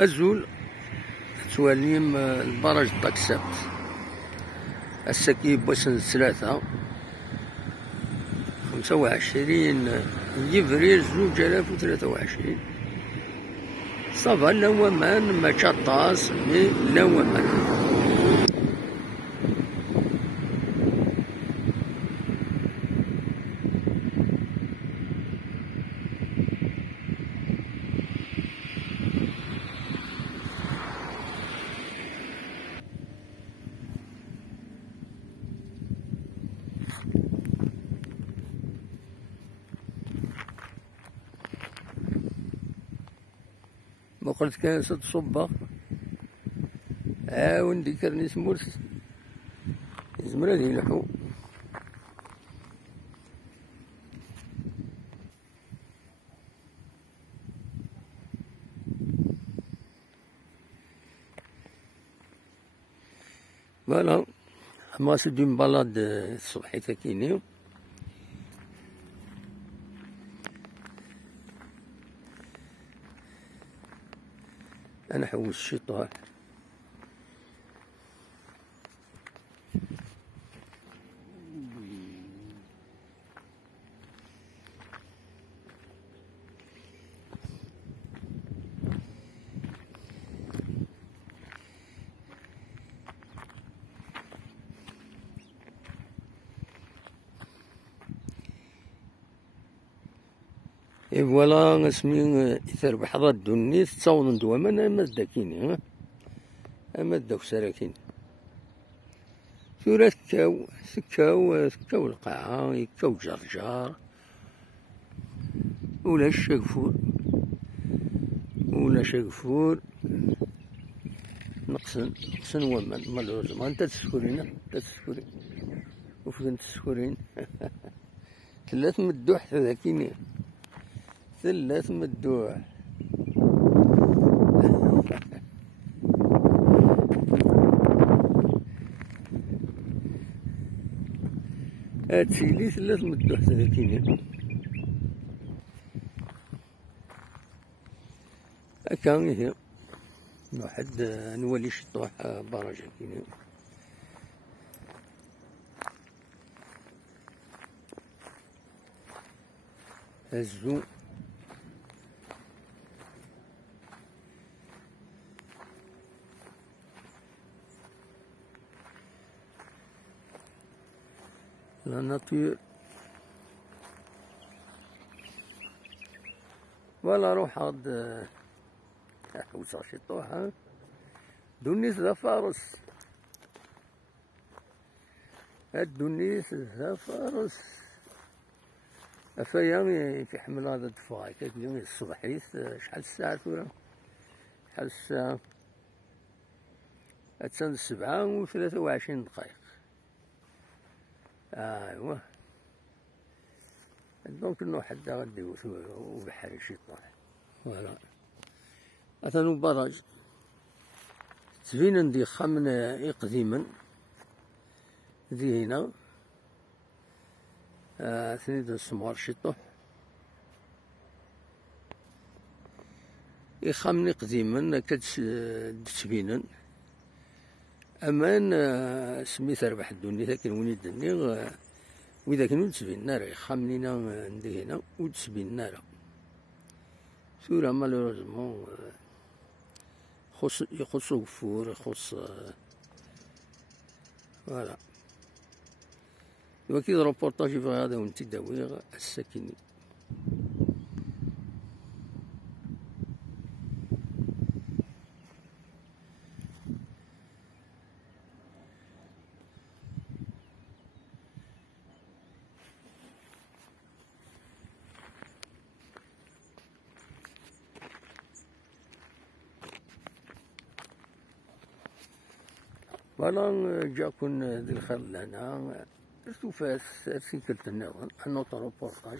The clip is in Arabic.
أزول تواليم البراج الطاكسات السكيب وسن 25 يفرير 2023 صافا لا ومان ما تشطاس مي لا ومان. ما قلت كان ست صبا عاون ديكرني سمورت يزمر هادي يلحو فوالا. ما سدي مبالاد الصبحية كيني أنا حوس الشطاح إي فوالا. اسمي تربح ضد الدنيس تصاون دواما أما داكيني أما داك سراكين ثورة تكاو القاعة يكاو جرجار ولا شقفور نقصن ومان مالوزمون. انت تسكرين وفين تسكرين ثلاث مدوح ذاكيني ثلاث مدوح هاتشيلي ثلاث مدوح ذاكيني هكا هي واحد نولي شطوح برجة كيني هزو لا ناتور. فوالا روح هاد حوسة شطوح دونيس ذا فارس. هاد دونيس ذا فارس أفايا كيحمل هذا الدفاع كيقول الصبحيت شحال الساعة ثورة شحال الساعة هاتسان 7:23 دقائق. ايوا دونك الواحد غادي وبحر شطوح. فوالا مثلا براج تبين ندي خمن قديما ذي هنا ثنيد السمار شطوح يخمني قديما كتبينن امان سميت ربح الدنيا لكن وين يدني وإذا كانوا تسبين نارا يخمنينا ندي هنا وتسبين نارا ثورة مالوروزمون يخص غفور يخص فوالا. دابا كي روبورتاج في هذا وانت داوي الساكنين. فوالا جاكن ذي الخير لنا تشوف سيكلت النظام نوت روبورتاج.